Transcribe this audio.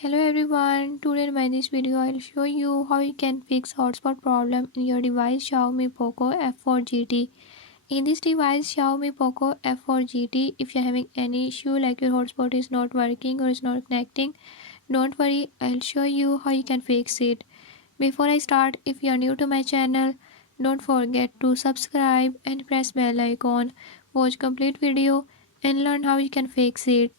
Hello everyone, today in this video I'll show you how you can fix hotspot problem in your device Xiaomi POCO F4 GT. In this device Xiaomi POCO F4 GT, if you're having any issue like your hotspot is not working or is not connecting, don't worry, I'll show you how you can fix it. Before I start, if you are new to my channel, don't forget to subscribe and press bell icon, watch complete video and learn how you can fix it.